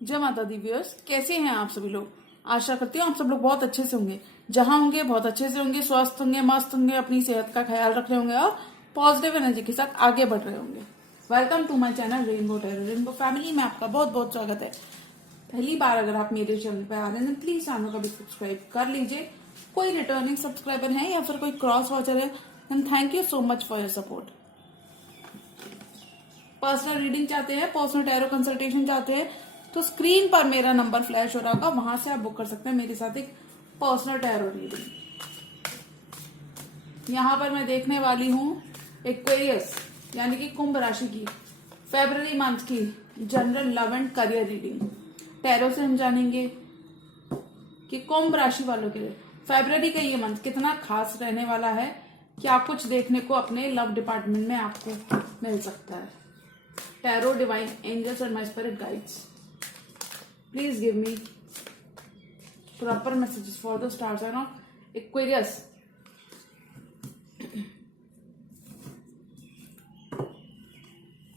जय माता the viewers, कैसे हैं आप सभी लोग। आशा करती हूँ आप सब लोग बहुत अच्छे से होंगे। जहां होंगे बहुत अच्छे से होंगे, स्वस्थ होंगे, मस्त होंगे, अपनी सेहत का ख्याल रख रहे होंगे और पॉजिटिव एनर्जी के साथ आगे बढ़ रहे होंगे। Welcome to my channel Rainbow Tarot. Rainbow family में आपका बहुत बहुत स्वागत है। पहली बार अगर आप मेरे चैनल पर आ रहे हैं प्लीज चैनल को भी सब्सक्राइब कर लीजिए। कोई रिटर्निंग सब्सक्राइबर है या फिर कोई क्रॉस वॉचर है, then thank you so much for your support. Personal reading चाहते हैं, पर्सनल टैरो कंसल्टेशन चाहते हैं तो स्क्रीन पर मेरा नंबर फ्लैश हो रहा होगा, वहां से आप बुक कर सकते हैं मेरे साथ एक पर्सनल टैरो रीडिंग। यहां पर मैं देखने वाली हूं एक्वेरियस यानी कि कुंभ राशि की फरवरी मंथ की general love and career reading. Tarot से हम जानेंगे कि कुंभ राशि वालों के लिए फरवरी का ये मंथ कितना खास रहने वाला है, क्या कुछ देखने को अपने लव डिपार्टमेंट में आपको मिल सकता है। टैरो, डिवाइन एंजल्स और my spirit guides, please give me proper messages for the star sign of Aquarius.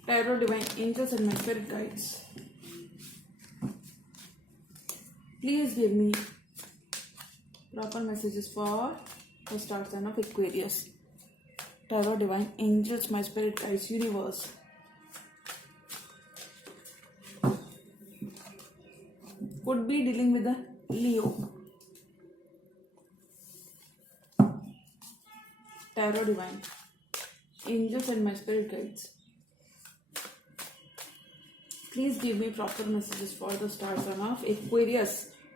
Tarot, divine angels and my spirit guides, please give me proper messages for the star sign of Aquarius. Tarot, divine angels, my spirit guides, universe. Could be dealing with the Leo. Tarot, divine angels and my spirit guides, please give me proper messages for the star sign of Aquarius.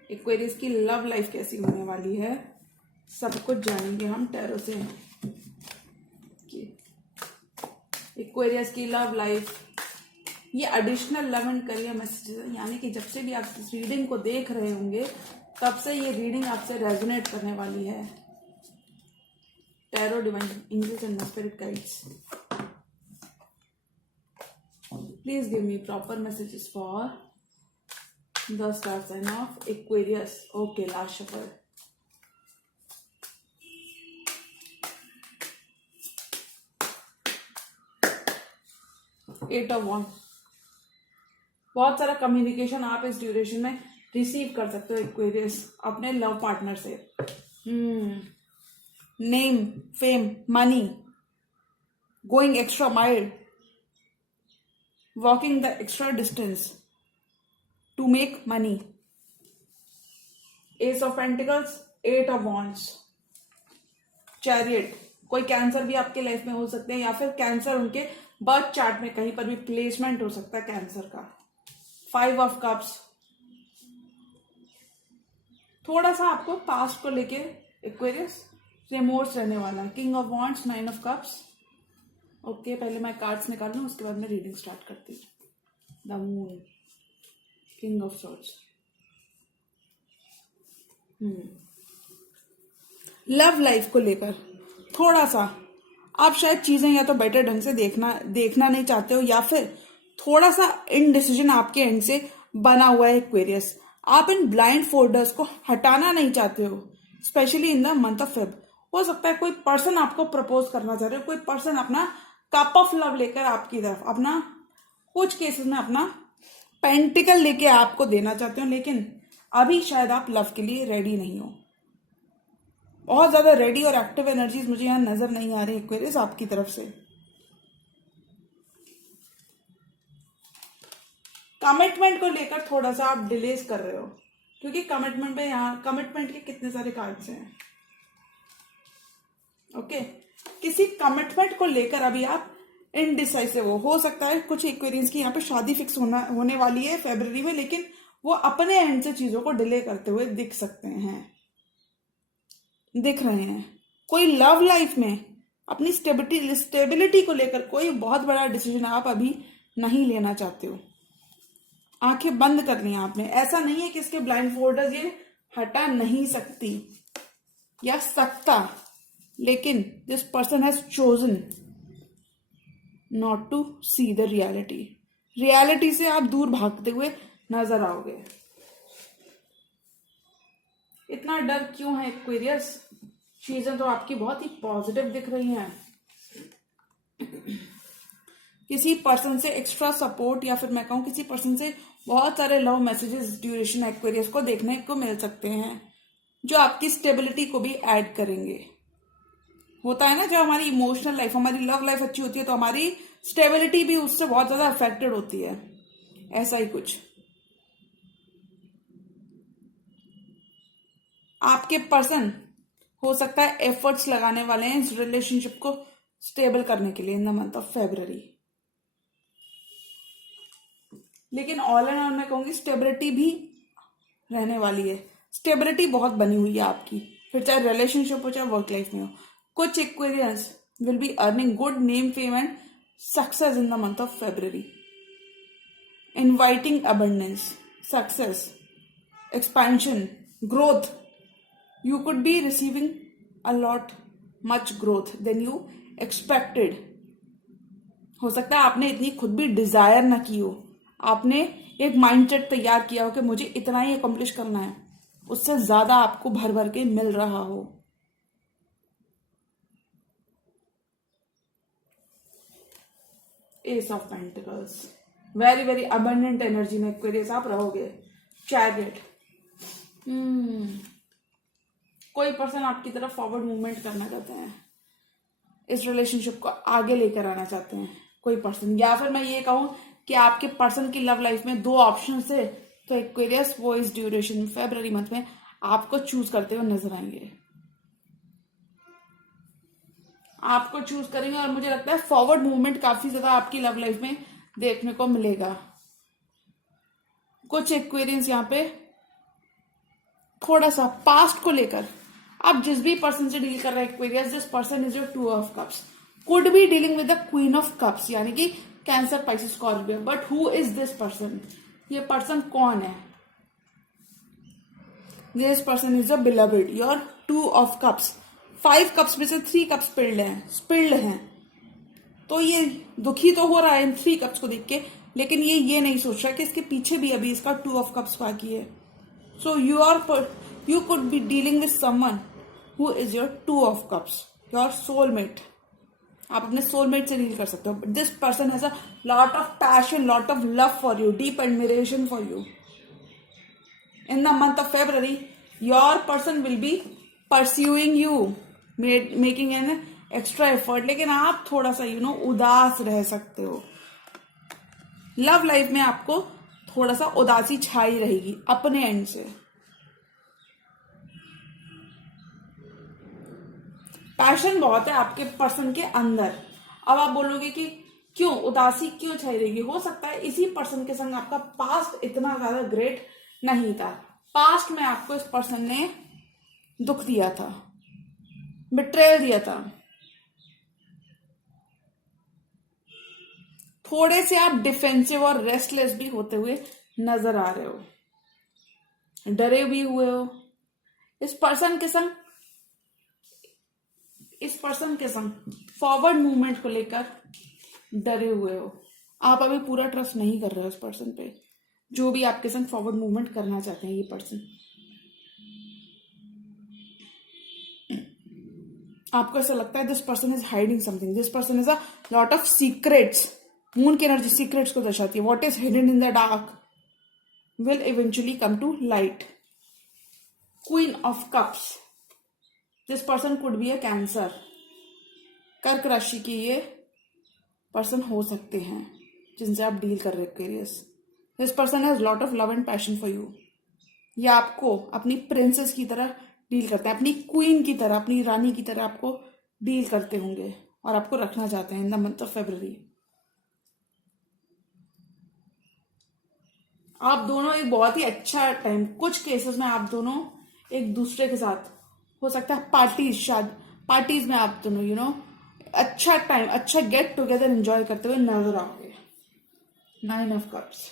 Aquarius की love life कैसी होने वाली है, सब कुछ जानेंगे हम tarot से। Aquarius की लव लाइफ, ये additional love and career messages है, यानी कि जब से भी आप इस रीडिंग को देख रहे होंगे तब से ये रीडिंग आपसे रेजोनेट करने वाली है। Tarot, divine angels and spirit guides, please give me proper messages for the star sign of Aquarius. Okay, last shuffle. Eight of wands, बहुत सारा कम्युनिकेशन आप इस ड्यूरेशन में रिसीव कर सकते हो एक्वेरियस अपने लव पार्टनर से। Name, fame, money, going extra mile, walking the extra distance to make money. Ace of pentacles, eight of wands, chariot. कोई कैंसर भी आपके लाइफ में हो सकते हैं या फिर कैंसर उनके बर्थ चार्ट में कहीं पर भी प्लेसमेंट हो सकता है कैंसर का। फाइव ऑफ कप्स, थोड़ा सा आपको पास्ट को लेके एक्वेरियस रिमोर्स रहने वाला है। King of wands, nine of cups. Okay, पहले मैं कार्ड्स निकाल लूं, उसके बाद मैं रीडिंग स्टार्ट करती हूँ। The moon, king of swords. Love life को लेकर थोड़ा सा आप शायद चीजें या तो बेटर ढंग से देखना नहीं चाहते हो या फिर थोड़ा सा इनडिसीजन आपके एंड से बना हुआ है एक्वेरियस। आप इन ब्लाइंड फोल्डर्स को हटाना नहीं चाहते हो, specially in the month of Feb. हो सकता है कोई पर्सन आपको प्रपोज करना चाह रहे हो, कोई पर्सन अपना कप ऑफ लव लेकर आपकी तरफ, अपना कुछ केसेस में अपना पेंटिकल लेके आपको देना चाहते हो, लेकिन अभी शायद आप लव के लिए रेडी नहीं हो। बहुत ज्यादा रेडी और एक्टिव एनर्जीज मुझे यहां नजर नहीं आ रही एक्वेरियस आपकी तरफ से। कमिटमेंट को लेकर थोड़ा सा आप डिलेज कर रहे हो, क्योंकि कमिटमेंट में यहाँ कमिटमेंट के कितने सारे कार्ड्स हैं। ओके, किसी कमिटमेंट को लेकर अभी आप इनडिसाइसिव हो सकता है कुछ एक्वेरियंस की यहाँ पे शादी फिक्स होने वाली है फरवरी में, लेकिन वो अपने एंड से चीजों को डिले करते हुए दिख रहे हैं। कोई लव लाइफ में अपनी स्टेबिलिटी को लेकर कोई बहुत बड़ा डिसीजन आप अभी नहीं लेना चाहते हो। आंखें बंद कर ली आपने। ऐसा नहीं है कि इसके ब्लाइंड फोल्डर्स ये हटा नहीं सकती या सकता, लेकिन this person has chosen not to see the reality से आप दूर भागते हुए नजर आओगे। इतना डर क्यों है एक्वेरियस? चीजें तो आपकी बहुत ही पॉजिटिव दिख रही हैं। किसी पर्सन से एक्स्ट्रा सपोर्ट या फिर मैं कहूँ किसी पर्सन से बहुत सारे लव मैसेजेस ड्यूरेशन एक्वेरियस को देखने को मिल सकते हैं, जो आपकी स्टेबिलिटी को भी ऐड करेंगे। होता है ना, जब हमारी इमोशनल लाइफ, हमारी लव लाइफ अच्छी होती है तो हमारी स्टेबिलिटी भी उससे बहुत ज्यादा अफेक्टेड होती है, ऐसा ही कुछ। आपके पर्सन हो सकता है एफर्ट्स लगाने वाले हैं इस रिलेशनशिप को स्टेबल करने के लिए in the month of February. लेकिन ऑल एंड ऑल मैं कहूंगी स्टेबिलिटी भी रहने वाली है। स्टेबिलिटी बहुत बनी हुई है आपकी, फिर चाहे रिलेशनशिप हो चाहे वर्क लाइफ में हो। कुछ Aquarians will be earning good name, fame and success in the month of February, inviting abundance, success, expansion, growth. You could be receiving a lot much growth than you expected. हो सकता है आपने इतनी खुद भी डिजायर ना की हो, आपने एक माइंडसेट तैयार किया हो कि मुझे इतना ही अकम्प्लिश करना है, उससे ज्यादा आपको भर भर के मिल रहा हो। S of pentacles, very very abundant energy में एक्वेरियस आप रहोगे। चैरियट, कोई पर्सन आपकी तरफ फॉरवर्ड मूवमेंट करना चाहते हैं, इस रिलेशनशिप को आगे लेकर आना चाहते हैं कोई पर्सन, या फिर मैं ये कहूं कि आपके पर्सन की लव लाइफ में दो ऑप्शन है, तो एक्वेरियस वो इस ड्यूरेशन फरवरी मंथ में आपको चूज करते हुए नजर आएंगे, आपको चूज करेंगे। और मुझे लगता है फॉरवर्ड मूवमेंट काफी ज्यादा आपकी लव लाइफ में देखने को मिलेगा। कुछ एक्वेरियंस यहाँ पे थोड़ा सा पास्ट को लेकर, आप जिस भी पर्सन से डील कर रहे हैं Aquarius, this person is your 2 of cups, could be dealing with the queen of cups, यानी कि cancer, Pisces, Scorpio. But who is this person? ये पर्सन कौन है? This person is a beloved, your 2 of cups. 5 cups में से 3 cups spilled हैं, तो ये दुखी तो हो रहा है इन 3 कप्स को देख के, लेकिन ये नहीं सोच रहा कि इसके पीछे भी अभी इसका 2 ऑफ कप्स बाकी है। So you could be dealing with someone who is your 2 of cups, your soulmate. आप अपने soulmate से डील कर सकते हो। This person has a lot of passion, lot of love for you, deep admiration for you. In the month of February, your person will be pursuing you, making an extra effort. लेकिन आप थोड़ा सा उदास रह सकते हो। Love life में आपको थोड़ा सा उदासी छाई रहेगी अपने एंड से। पैशन बहुत है आपके पर्सन के अंदर। अब आप बोलोगे कि क्यों उदासी क्यों छाई रहेगी? हो सकता है इसी पर्सन के संग आपका पास्ट इतना ज्यादा ग्रेट नहीं था। पास्ट में आपको इस पर्सन ने दुख दिया था, बिट्रेयल दिया था। थोड़े से आप डिफेंसिव और रेस्टलेस भी होते हुए नजर आ रहे हो, डरे भी हुए हो। इस पर्सन के संग फॉरवर्ड मूवमेंट को लेकर डरे हुए हो। आप अभी पूरा ट्रस्ट नहीं कर रहे हो इस पर्सन पे, जो भी आपके संग फॉरवर्ड मूवमेंट करना चाहते हैं ये पर्सन। आपको ऐसा लगता है this person is hiding something, this person is a lot of secrets. Moon की एनर्जी सीक्रेट्स को दर्शाती है। What is hidden in the dark will eventually come to light. Queen of cups, this person could be a Cancer. कर्क राशि के ये person हो सकते हैं जिनसे आप डील कर रहे हो Aquarius. This person has lot of love and passion for you. ये आपको अपनी प्रिंसेस की तरह डील करते हैं, अपनी क्वीन की तरह, अपनी रानी की तरह आपको डील करते होंगे और आपको रखना चाहते हैं in the month of February. आप दोनों एक बहुत ही अच्छा टाइम, कुछ केसेस में आप दोनों एक दूसरे के साथ, हो सकता है पार्टीज में आप दोनों अच्छा टाइम, अच्छा गेट टुगेदर एंजॉय करते हुए नजर आओगे। 9 ऑफ कप्स।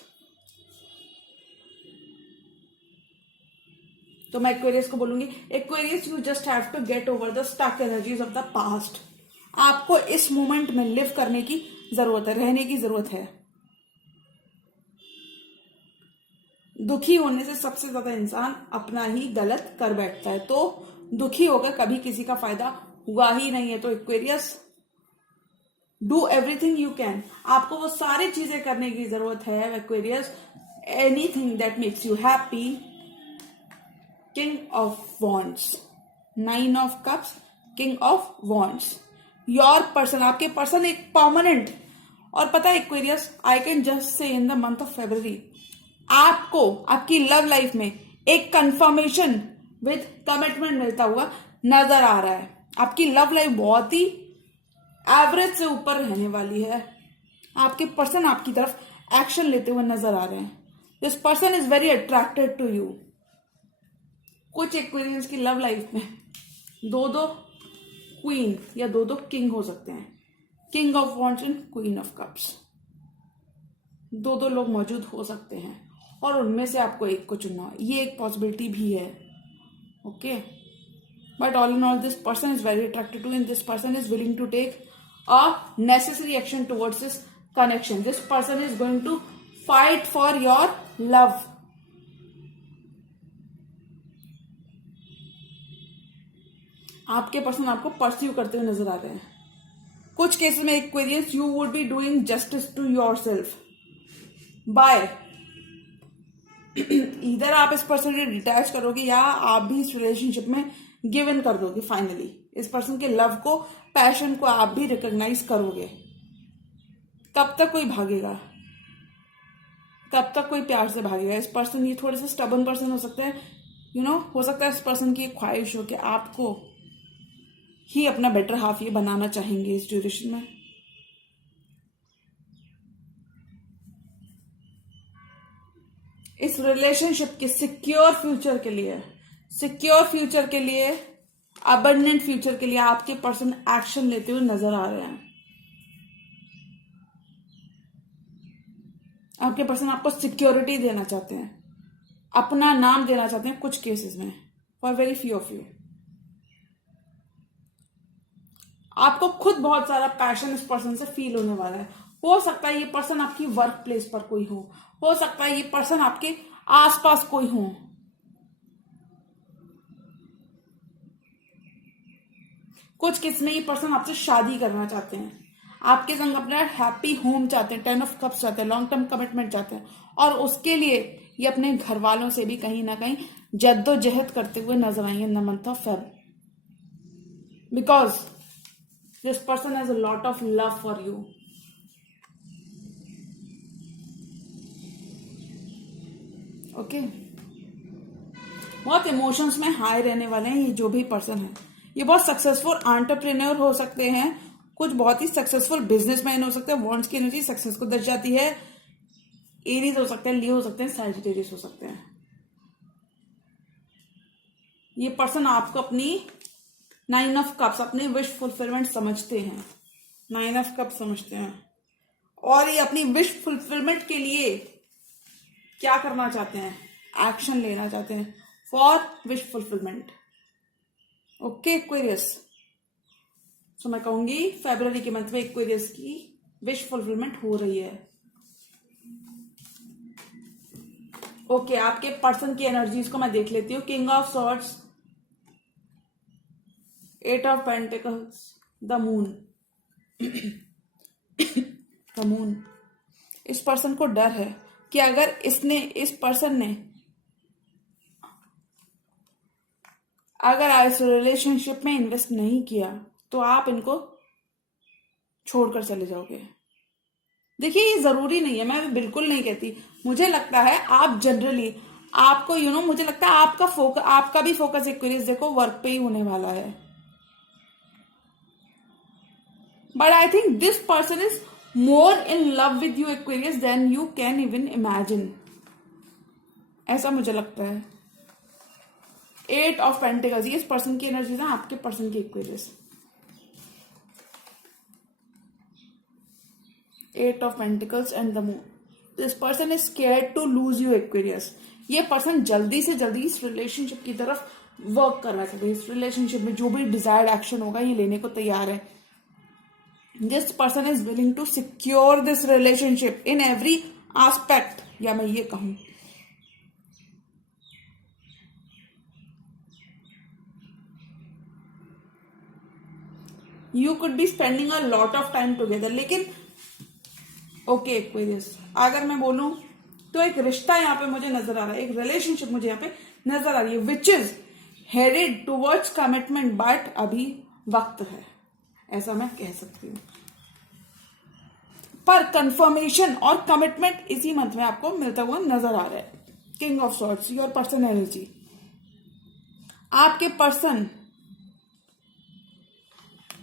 तो मैं एक्वेरियस को बोलूंगी, Aquarius you just have to get over the stuck energies of the past. आपको इस मोमेंट में लिव करने की जरूरत है, रहने की जरूरत है। दुखी होने से सबसे ज्यादा इंसान अपना ही गलत कर बैठता है, तो दुखी होकर कभी किसी का फायदा हुआ ही नहीं है। तो Aquarius do everything you can, आपको वो सारी चीजें करने की जरूरत है Aquarius, anything that makes you happy. King of wands, 9 of cups, king of wands. Your person, आपके पर्सन एक परमानेंट, और पता है Aquarius, I can just say in the month of February आपको आपकी लव लाइफ में एक कंफर्मेशन विद कमिटमेंट मिलता हुआ नजर आ रहा है। आपकी लव लाइफ बहुत ही एवरेज से ऊपर रहने वाली है। आपके पर्सन आपकी तरफ एक्शन लेते हुए नजर आ रहे हैं। This person is very attracted to you. कुछ एक्वेरियंस की लव लाइफ में दो दो क्वीन या दो दो किंग हो सकते हैं, king of wands and queen of cups, दो दो लोग मौजूद हो सकते हैं और उनमें से आपको एक को चुनना, ये एक पॉसिबिलिटी भी है। Okay, but all in all this person is very attracted to, and this person is willing to take a necessary action towards this connection. This person is going to fight for your love. आपके person आपको pursue करते हुए नजर आ रहे हैं। कुछ cases में Aquarius you would be doing justice to yourself by इधर आप इस पर्सन से डिटैच करोगे या आप भी इस रिलेशनशिप में गिव इन कर दोगे। फाइनली इस पर्सन के लव को, पैशन को आप भी रिकॉग्नाइज करोगे। कब तक कोई भागेगा, कब तक कोई प्यार से भागेगा? इस पर्सन, ये थोड़े से स्टबन पर्सन हो सकते हैं, हो सकता है इस पर्सन की एक ख्वाहिश हो कि आपको ही अपना बेटर हाफ ये बनाना चाहेंगे इस ड्यूरेशन में। इस रिलेशनशिप के सिक्योर फ्यूचर के लिए, अबंडेंट फ्यूचर के लिए आपके पर्सन एक्शन लेते हुए नजर आ रहे हैं। आपके पर्सन आपको सिक्योरिटी देना चाहते हैं, अपना नाम देना चाहते हैं कुछ केसेस में, for very few of you. आपको खुद बहुत सारा पैशन इस पर्सन से फील होने वाला है। हो सकता है ये पर्सन आपकी वर्क प्लेस पर कोई हो सकता है ये पर्सन आपके आसपास कोई हो। कुछ केस में ये पर्सन आपसे शादी करना चाहते हैं, आपके संग अपना हैप्पी होम चाहते हैं, 10 ऑफ कप्स चाहते हैं, लॉन्ग टर्म कमिटमेंट चाहते हैं, और उसके लिए ये अपने घर वालों से भी कहीं ना कहीं जद्दोजहद करते हुए नजर आएंगे in the month of Feb, because this person has a lot of love for you. Okay, बहुत इमोशंस में हाई रहने वाले हैं ये जो भी पर्सन है। ये बहुत सक्सेसफुल एंटरप्रेन्योर हो सकते हैं, कुछ बहुत ही सक्सेसफुल बिजनेसमैन हो सकते हैं। वॉन्ड्स की एनर्जी सक्सेस को दर्शाती है। एरीज हो सकते हैं, लियो हो सकते हैं, सैजिटेरियस हो सकते हैं। ये पर्सन आपको अपनी 9 ऑफ कप्स, अपनी विश फुलफिलमेंट समझते हैं, 9 ऑफ कप्स समझते हैं, और ये अपनी विश फुलफिलमेंट के लिए क्या करना चाहते हैं? एक्शन लेना चाहते हैं for wish fulfilment. Okay Aquarius, so मैं कहूंगी फरवरी के मंथ में एक्वेरियस की विश फुलफिलमेंट हो रही है। ओके, आपके पर्सन की एनर्जीज को मैं देख लेती हूँ। King of swords, 8 of pentacles, the moon. The moon, इस पर्सन को डर है कि अगर इस पर्सन ने अगर इस रिलेशनशिप में इन्वेस्ट नहीं किया तो आप इनको छोड़कर चले जाओगे। देखिए, ये जरूरी नहीं है, मैं बिल्कुल नहीं कहती। मुझे लगता है आप जनरली आपको मुझे लगता है आपका भी फोकस एक्वेरियस देखो वर्क पे ही होने वाला है। But I think this person is more in love with you Aquarius then you can even imagine, ऐसा मुझे लगता है। 8 ऑफ पेंटिकल्स, ये इस पर्सन की एनर्जी है, आपके पर्सन की Aquarius. 8 of pentacles and the moon. This person is scared to lose you Aquarius. ये पर्सन जल्दी से जल्दी इस रिलेशनशिप की तरफ वर्क करना चाहते हैं। इस रिलेशनशिप में जो भी डिजायर्ड एक्शन होगा ये लेने को तैयार है। This person is willing to secure this relationship in every aspect, या मैं ये कहूं you could be spending a lot of time together, लेकिन ओके एक्वेरियस, अगर मैं बोलूं तो एक रिश्ता यहाँ पे मुझे नजर आ रहा है, एक रिलेशनशिप मुझे यहाँ पे नजर आ रही है, which is headed towards commitment, but अभी वक्त है, ऐसा मैं कह सकती हूँ। पर कंफर्मेशन और कमिटमेंट इसी मंथ में आपको मिलता हुआ नजर आ रहा है। King of swords, your person energy, आपके पर्सन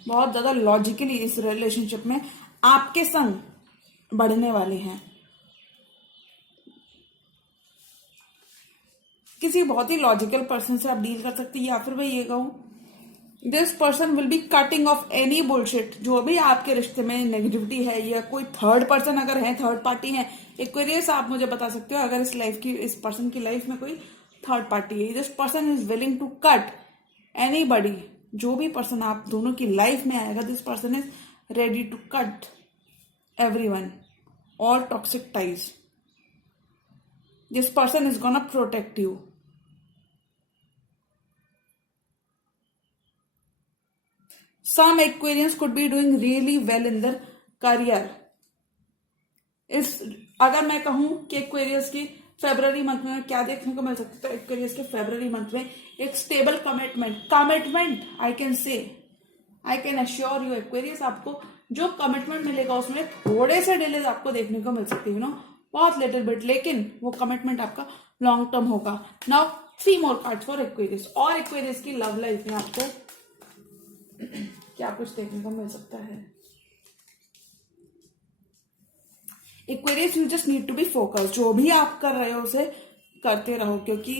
बहुत ज्यादा लॉजिकली इस रिलेशनशिप में आपके संग बढ़ने वाले हैं। किसी बहुत ही लॉजिकल पर्सन से आप डील कर सकते हैं, या फिर मैं ये कहूं this person will B cutting of any bullshit, जो भी आपके रिश्ते में नेगेटिविटी है, या कोई थर्ड पर्सन अगर है, थर्ड पार्टी है, एक्वेरियस आप मुझे बता सकते हो अगर इस पर्सन की लाइफ में कोई थर्ड पार्टी है। This person is willing to cut anybody, जो भी पर्सन आप दोनों की लाइफ में आएगा, this person is ready to cut everyone, all toxic ties. This person is gonna protect you. Some Aquarians could be doing really well in their career. अगर मैं कहूं कि एक्वेरियस की फेब्रुअरी मंथ में क्या देखने को मिल सकता है, तो एक्वेरियस के फेब्रुअरी मंथ में एक stable commitment I can assure you Aquarius, आपको जो कमिटमेंट मिलेगा उसमें थोड़े से डिलेज आपको देखने को मिल सकती है, बहुत लिटिल बिट, लेकिन वो कमिटमेंट आपका लॉन्ग टर्म होगा। Now 3 more cards for Aquarius, और एक्वेरियस की लव लाइफ में आपको क्या कुछ देखने को मिल सकता है। Aquarius, you just need to be focused, जो भी आप कर रहे हो उसे करते रहो, क्योंकि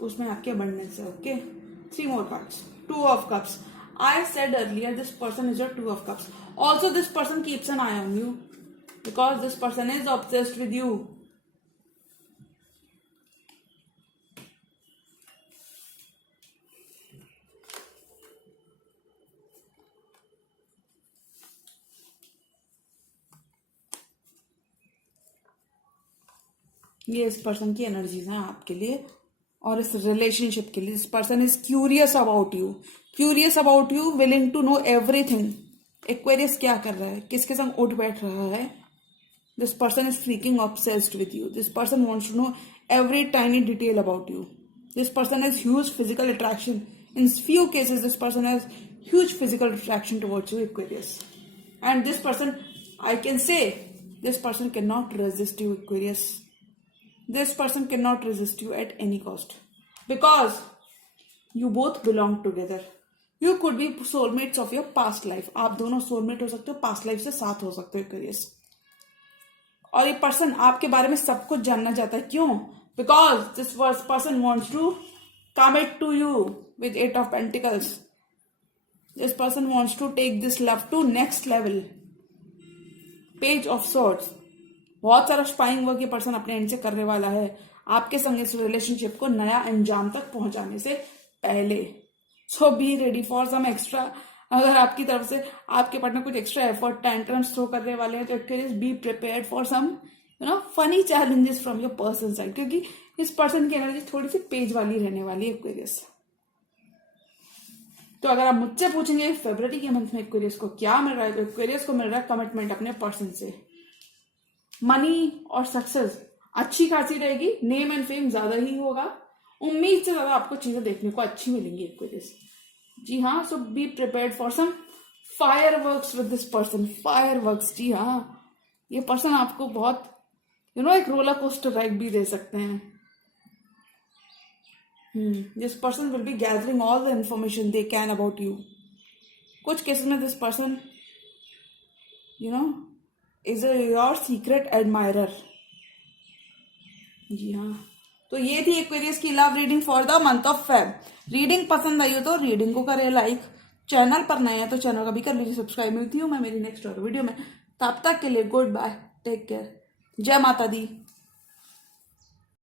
उसमें आपके अबंडेंस है। Okay, 3 more cards, 2 of cups. I said earlier this person is your 2 of cups. Also this person keeps an eye on you because this person is obsessed with you. ये इस पर्सन की energies हैं आपके लिए और इस relationship के लिए। This person is curious about you, willing to know everything. Aquarius क्या कर रहा है, किसके संग उठ बैठ रहा है। This person is freaking obsessed with you. This person wants to know every tiny detail about you. This person has huge physical attraction. In few cases this person has huge physical attraction towards you Aquarius, and this person, I can say this person cannot resist you Aquarius. This person cannot resist you at any cost because you both belong together. You could be soulmates of your past life. आप दोनों soulmate हो सकते हो, past life से साथ हो सकते हो Aquarius. और ये पर्सन आपके बारे में सब कुछ जानना चाहता है। क्यों? Because this person wants to commit to you with 8 of Pentacles. This person wants to take this love to next level. Page of Swords. बहुत सारा स्पाइंग वर्क ये पर्सन अपने एंड से करने वाला है आपके संग इस रिलेशनशिप को नया अंजाम तक पहुंचाने से पहले। So be ready for some extra. अगर आपकी तरफ से आपके पार्टनर कुछ एक्स्ट्रा एफर्ट टेंट्रम्स थ्रो करने वाले हैं, तो actually be prepared for some funny challenges from your person side, क्योंकि इस पर्सन की एनर्जी थोड़ी सी पेज वाली रहने वाली है एक्वेरियस। तो अगर आप मुझसे पूछेंगे फरवरी के मंथ में एक्वेरियस को क्या मिल रहा है, तो एक्वेरियस को मिल रहा है कमिटमेंट अपने पर्सन से। मनी और सक्सेस अच्छी खासी रहेगी, नेम एंड फेम ज्यादा ही होगा, उम्मीद से ज्यादा आपको चीजें देखने को अच्छी मिलेंगी एक्वेरियस। जी हाँ, so be prepared for some fireworks with this person. Fireworks, जी हाँ, ये पर्सन आपको बहुत एक रोलर कोस्टर राइड भी दे सकते हैं। This person will be gathering all the information they can about you. कुछ केसेस में this person is your secret admirer. जी हाँ, तो ये थी एक्वेरियस की love reading for the month of Feb. Reading पसंद आई हो तो रीडिंग को करें लाइक, चैनल पर नए हैं तो चैनल का भी कर लीजिए सब्सक्राइब। मिलती हूँ मैं मेरी नेक्स्ट वीडियो में, तब तक के लिए गुड बाय, टेक केयर, जय माता दी।